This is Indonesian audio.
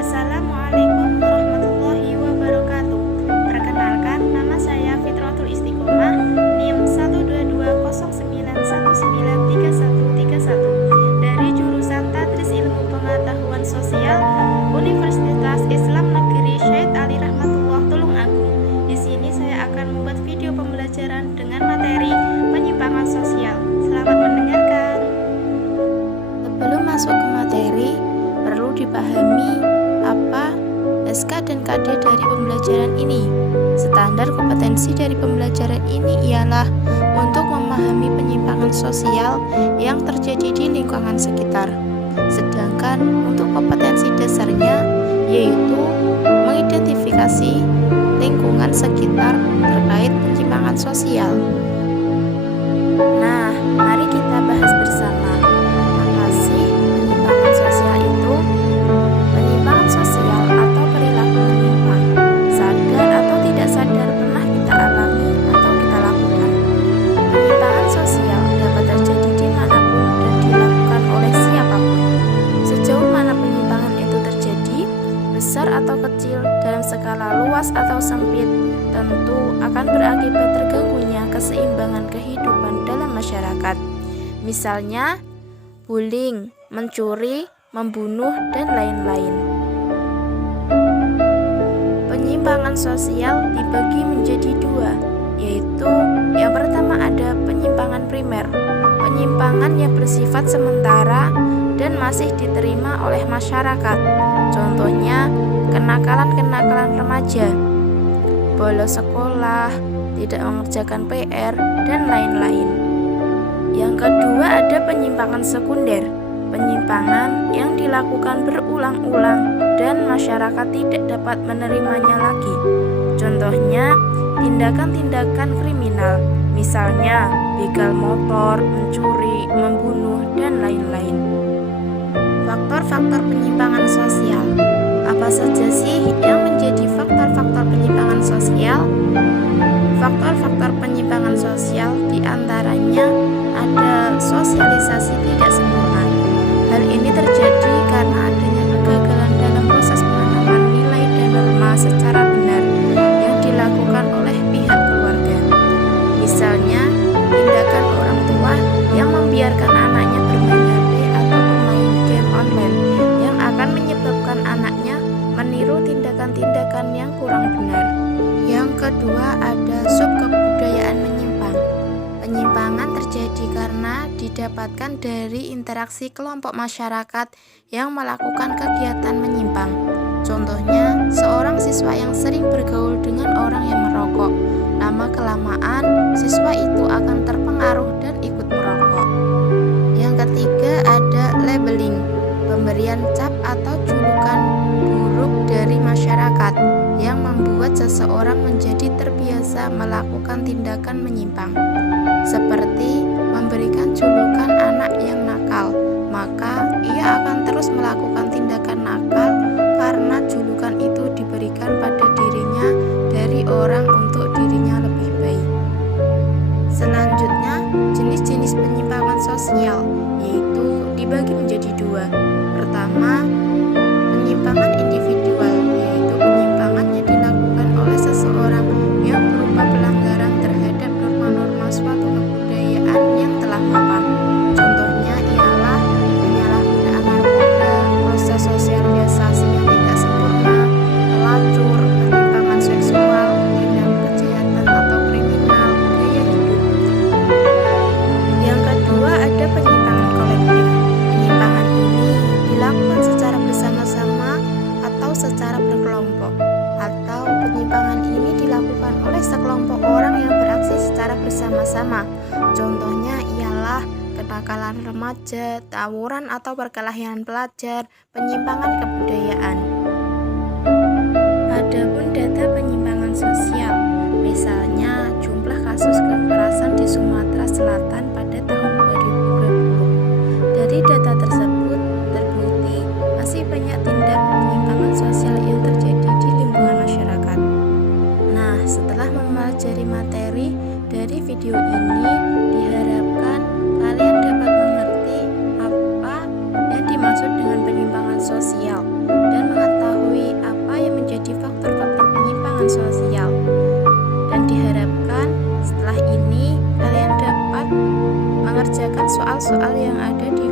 Assalamualaikum warahmatullahi wabarakatuh. Perkenalkan, nama saya Fitratul Istiqomah, NIM 12209193131 dari jurusan Tadris Ilmu Pengetahuan Sosial Universitas Islam Negeri Syed Ali Rahmatullah Tulungagung. Di sini saya akan membuat video pembelajaran dengan materi penyimpangan sosial. Selamat mendengarkan. Sebelum masuk ke materi, perlu dipahami apa SK dan KD dari pembelajaran ini. Standar kompetensi dari pembelajaran ini ialah untuk memahami penyimpangan sosial yang terjadi di lingkungan sekitar. Sedangkan untuk kompetensi dasarnya yaitu mengidentifikasi lingkungan sekitar terkait penyimpangan sosial. Nah, mari kita bahas bersama. Apa sih penyimpangan sosial itu? Penyimpangan sosial atau perilaku menyimpang, sadar atau tidak sadar pernah kita alami atau kita lakukan. Penyimpangan sosial dapat terjadi dimanapun dan dilakukan oleh siapapun. Sejauh mana penyimpangan itu terjadi, besar atau kecil, dalam skala luas atau sempit, tentu akan berakibat terganggunya keseimbangan kehidupan dalam masyarakat. Misalnya, bullying, mencuri, membunuh, dan lain-lain. Penyimpangan sosial dibagi menjadi dua, yaitu yang pertama ada penyimpangan primer, penyimpangan yang bersifat sementara dan masih diterima oleh masyarakat. Contohnya, kenakalan-kenakalan remaja, bolos sekolah, tidak mengerjakan PR, dan lain-lain. Yang kedua ada penyimpangan sekunder, penyimpangan yang dilakukan berulang-ulang dan masyarakat tidak dapat menerimanya lagi. Contohnya, tindakan-tindakan kriminal, misalnya begal motor, mencuri, membunuh, dan lain-lain. Faktor-faktor penyimpangan sosial. Apa saja sih yang menjadi faktor-faktor penyimpangan sosial? Faktor-faktor penyimpangan sosial diantaranya ada sosialisasi tidak sempurna. Hal ini terjadi karena adanya kegagalan dalam proses penanaman nilai dan norma secara benar yang dilakukan oleh pihak keluarga. Misalnya, tindakan orang tua yang membiarkan anaknya bermain HP atau bermain game online yang akan menyebabkan anaknya meniru tindakan-tindakan yang kurang benar. Yang kedua ada subkebudayaan menyimpang. Penyimpangan terjadi karena didapatkan dari interaksi kelompok masyarakat yang melakukan kegiatan menyimpang. Contohnya, seorang siswa yang sering bergaul dengan orang yang merokok. Lama-kelamaan, siswa itu akan terpengaruh dan ikut merokok. Yang ketiga ada labeling, pemberian cap atau julukan buruk dari masyarakat yang membuat seseorang menjadi terbiasa melakukan tindakan menyimpang. Seperti memberikan julukan anak yang nakal, maka ia akan terus melakukan tindakan nakal karena julukan itu diberikan pada dirinya dari orang untuk dirinya lebih baik. Selanjutnya, jenis-jenis penyimpangan sosial, yaitu dibagi menjadi dua. Pertama, penyimpangan individual, yaitu penyimpangan yang dilakukan oleh seseorang yang berupa pelanggaran terhadap norma-norma suatu kebudayaan yang telah mapan. Contohnya ialah penyalahgunaan narkoba, proses sosialisasi yang tidak sempurna, pelacur, penyimpangan seksual, tindak kejahatan atau kriminal, gaya hidup. Yang kedua ada penyimpangan kolektif. Penyimpangan ini dilakukan secara bersama-sama atau secara berkelompok, atau penyimpangan ini dilakukan oleh sekelompok orang yang beraksi secara bersama-sama. Contohnya ialah kenakalan remaja, tawuran atau perkelahian pelajar, penyimpangan kebudayaan. Adapun data penyimpangan sosial, misalnya jumlah kasus kekerasan di Sumatera Selatan pada tahun 2020. Dari data tersebut terbukti masih banyak tindak penyimpangan sosial yang terjadi di lingkungan masyarakat. Nah, setelah mempelajari materi dari video ini, diharapkan kalian dapat mengerti apa yang dimaksud dengan penyimpangan sosial dan mengetahui soal-soal yang ada di